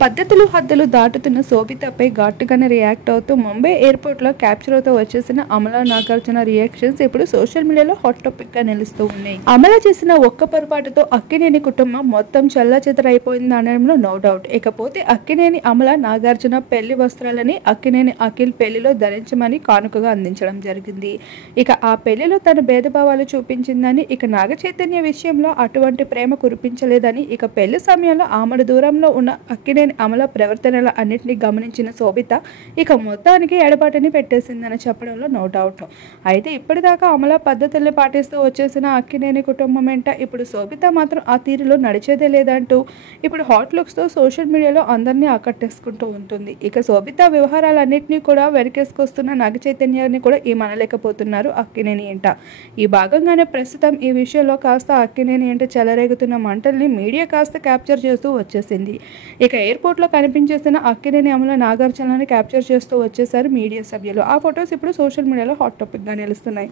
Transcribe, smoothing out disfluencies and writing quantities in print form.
పద్ధతులు హద్దులు దాటుతున్న శోభితపై ఘాటుగానే రియాక్ట్ అవుతూ ముంబై ఎయిర్పోర్ట్లో క్యాప్చర్ అవుతూ వచ్చేసిన అమలా నాగార్జున రియాక్షన్స్ ఇప్పుడు సోషల్ మీడియాలో హాట్ టాపిక్ గా నిలుస్తూ ఉన్నాయి. అమల చేసిన ఒక్క పొరపాటుతో అక్కినేని కుటుంబం మొత్తం చెల్లాచెదరైపోయింది అనడంలో నో డౌట్. ఇకపోతే అక్కినేని అమల నాగార్జున పెళ్లి వస్త్రాలని అక్కినేని అఖిల్ పెళ్లిలో ధరించమని కానుకగా అందించడం జరిగింది. ఇక ఆ పెళ్లిలో తన భేదభావాలు చూపించిందని, ఇక నాగ చైతన్య విషయంలో అటువంటి ప్రేమ కురిపించలేదని, ఇక పెళ్లి సమయంలో ఆమెడు దూరంలో ఉన్న అక్కినేని అమల ప్రవర్తనల అన్నింటినీ గమనించిన శోభిత ఇక మొత్తానికి ఎడబాటుని పెట్టేసిందని చెప్పడంలో నో డౌట్. అయితే ఇప్పటిదాకా అమల పద్ధతుల్ని పాటిస్తూ వచ్చేసిన అక్కినేని కుటుంబం వెంట ఇప్పుడు శోభిత మాత్రం ఆ తీరులో నడిచేదే లేదంటూ ఇప్పుడు హాట్ లుక్స్తో సోషల్ మీడియాలో అందరినీ ఆకట్టేసుకుంటూ ఉంటుంది. ఇక శోభిత వ్యవహారాలన్నింటినీ కూడా వెనకేసుకొస్తున్న నాగ చైతన్యాన్ని కూడా మనలేకపోతున్నారు అక్కినేని ఎంట. ఈ భాగంగానే ప్రస్తుతం ఈ విషయంలో కాస్త అక్కినేని ఎంట చెలరేగుతున్న మంటల్ని మీడియా కాస్త క్యాప్చర్ చేస్తూ వచ్చేసింది. ఇక ఎయిర్పోర్ట్లో కనిపించేసిన అక్కినేని అమల నాగార్జునని క్యాప్చర్ చేస్తూ వచ్చేసారు మీడియా సభ్యులు. ఆ ఫొటోస్ ఇప్పుడు సోషల్ మీడియాలో హాట్ టాపిక్గా నిలుస్తున్నాయి.